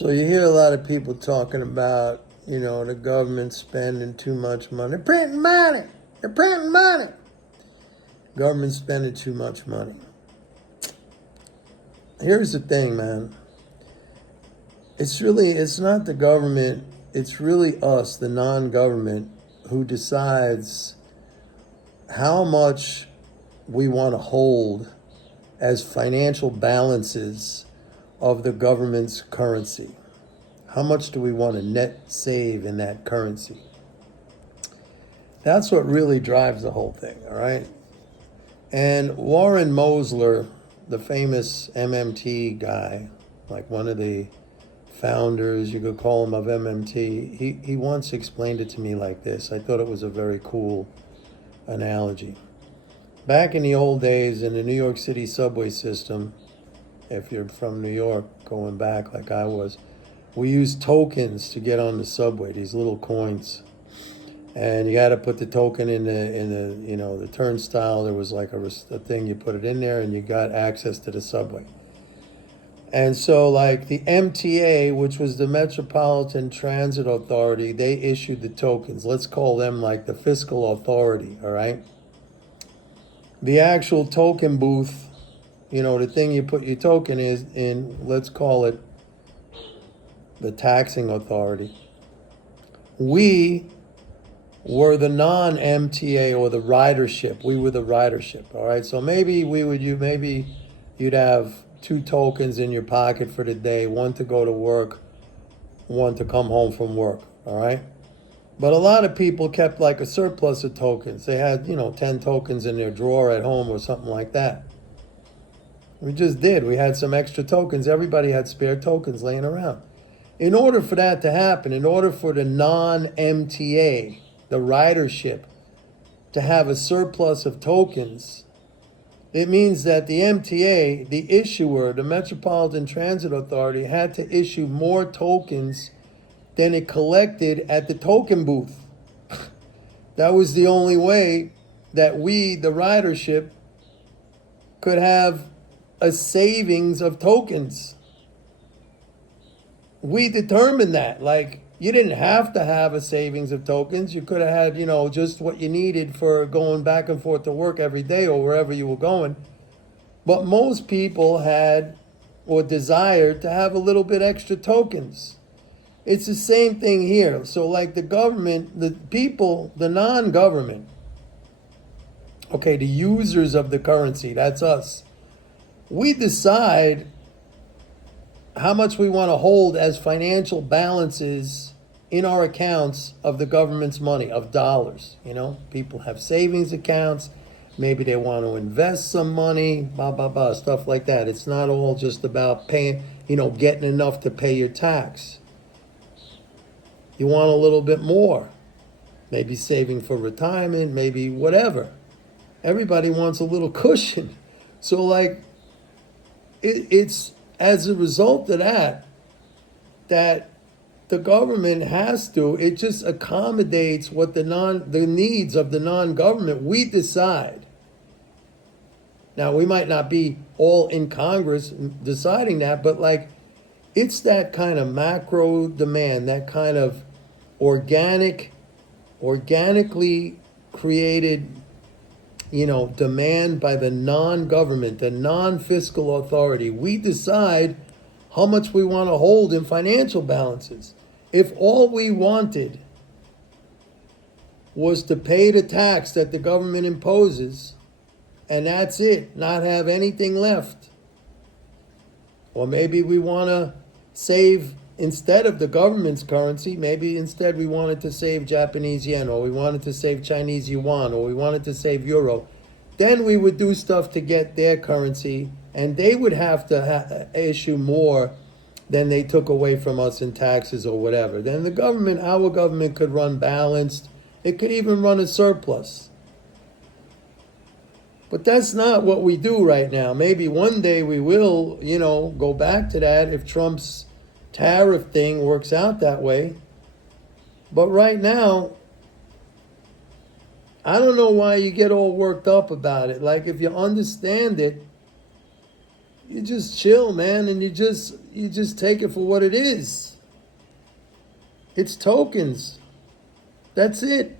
So you hear a lot of people talking about, the government spending too much money. They're printing money. They're printing money. Government spending too much money. Here's the thing, man. It's not the government. It's really us, the non-government, who decides how much we want to hold as financial balances of the government's currency. How much do we want to net save in that currency? That's what really drives the whole thing, all right? And Warren Mosler, the famous MMT guy, like one of the founders, you could call him, of MMT, he once explained it to me like this. I thought it was a very cool analogy. Back in the old days in the New York City subway system, if you're from New York, going back like I was, we used tokens to get on the subway, these little coins. And you got to put the token in the turnstile. There was like a thing, you put it in there and you got access to the subway. And so like the MTA, which was the Metropolitan Transit Authority, they issued the tokens. Let's call them like the fiscal authority, all right? The actual token booth, the thing you put your token is in, let's call it the taxing authority. We were the non-MTA or the ridership. We were the ridership, all right? So maybe you'd have 2 tokens in your pocket for the day, one to go to work, one to come home from work, all right? But a lot of people kept like a surplus of tokens. They had, 10 tokens in their drawer at home or something like that. We just did. We had some extra tokens. Everybody had spare tokens laying around. In order for that to happen, in order for the non-MTA, the ridership, to have a surplus of tokens, it means that the MTA, the issuer, the Metropolitan Transit Authority, had to issue more tokens than it collected at the token booth. That was the only way that we, the ridership, could have a savings of tokens. We determined that. Like, you didn't have to have a savings of tokens. You could have had, just what you needed for going back and forth to work every day or wherever you were going. But most people had or desired to have a little bit extra tokens. It's the same thing here. So like the government, the people, the non-government, okay, the users of the currency, that's us. We decide how much we want to hold as financial balances in our accounts of the government's money, of dollars. People have savings accounts. Maybe they want to invest some money, stuff like that. It's not all just about paying, getting enough to pay your tax. You want a little bit more. Maybe saving for retirement, maybe whatever. Everybody wants a little cushion. So like, it's as a result of that the government it just accommodates what the needs of the non-government. We decide. Now, we might not be all in Congress deciding that, but like, it's that kind of macro demand, that kind of organically created, demand by the non-government, the non-fiscal authority. We decide how much we want to hold in financial balances. If all we wanted was to pay the tax that the government imposes, and that's it, not have anything left, or maybe we want to save, instead of the government's currency, maybe instead we wanted to save Japanese yen, or we wanted to save Chinese yuan, or we wanted to save euro, then we would do stuff to get their currency, and they would have to issue more than they took away from us in taxes or whatever. Then our government could run balanced. It could even run a surplus. But that's not what we do right now. Maybe one day we will, go back to that if Trump's tariff thing works out that way. But right now, I don't know why you get all worked up about it. Like, if you understand it, you just chill, man, and you just, you just take it for what it is. It's tokens. That's it.